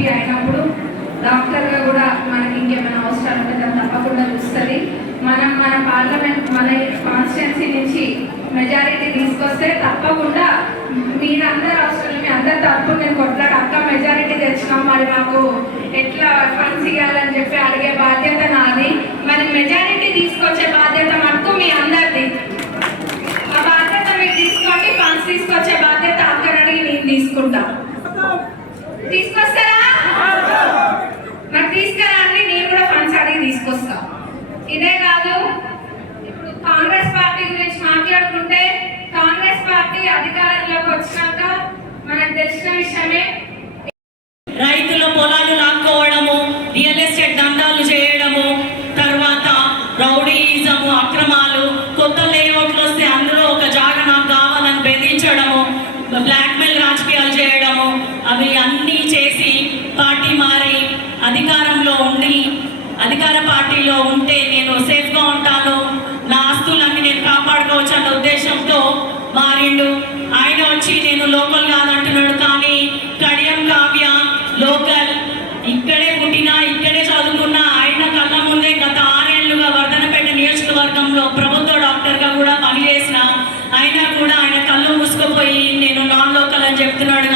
MP అయినప్పుడు డాక్టర్గా కూడా మనకి ఇంకేమైనా అవసరాలు ఉంటే తప్పకుండా చూస్తుంది. మనం మన పార్లమెంట్ మన కాన్స్టిట్యున్సీ నుంచి మెజారిటీ తీసుకొస్తే తప్పకుండా మీరందరూ అవసరం మీ అందరి తప్పు నేను కొట్లాడు అక్క మెజారిటీ తెచ్చినాం. మరి మాకు ఎట్లా ఫండ్స్ ఇవ్వాలని చెప్పి అడిగే బాధ్యత నాది. మరి మెజారిటీ తీసుకొచ్చే బాధ్యత మటుకు మీ అందరిది. ఆ బాధ్యత మీరు తీసుకొని ఫండ్స్ తీసుకొచ్చే బాధ్యత అక్కడ అడిగి నేను తీసుకుంటా. తీసుకొస్తారా? ఇదే కాదు ఇప్పుడు కాంగ్రెస్ పార్టీ గురించి మాట్లాడుకుంటే కాంగ్రెస్ పార్టీ అధికారంలోకి వచ్చినాక మనకు తెలిసిన విషయమే రైతుల పొలాలు లాక్కోవడము రియల్ ఎస్టేట్ దందాలు చేయడము తర్వాత రౌడీయిజము అక్రమాలు కొత్త లేఅవుట్లు వస్తే అందులో ఒక జాగా నాకు కావాలని బెదిరించడము బ్లాక్మెయిల్ రాజకీయాలు చేయడము అవి అన్నీ చేసి పార్టీ మారి అధికారంలో ఉండి అధికార పార్టీలో ఉంటే నేను సేఫ్గా ఉంటాను. నా ఆస్తులన్నీ నేను కాపాడుకోవచ్చు అన్న ఉద్దేశంతో మారిండు. ఆయన వచ్చి నేను లోకల్ కాదంటున్నాడు కానీ కడియం కావ్య లోకల్. ఇక్కడే పుట్టినా ఇక్కడే చదువుకున్న ఆయన కళ్ళ ముందే గత ఆరేళ్ళుగా వర్ధనపేట నియోజకవర్గంలో ప్రభుత్వ డాక్టర్గా కూడా పనిచేసిన. అయినా కూడా ఆయన కళ్ళు మూసుకుపోయి నేను నాన్ లోకల్ అని చెప్తున్నాడు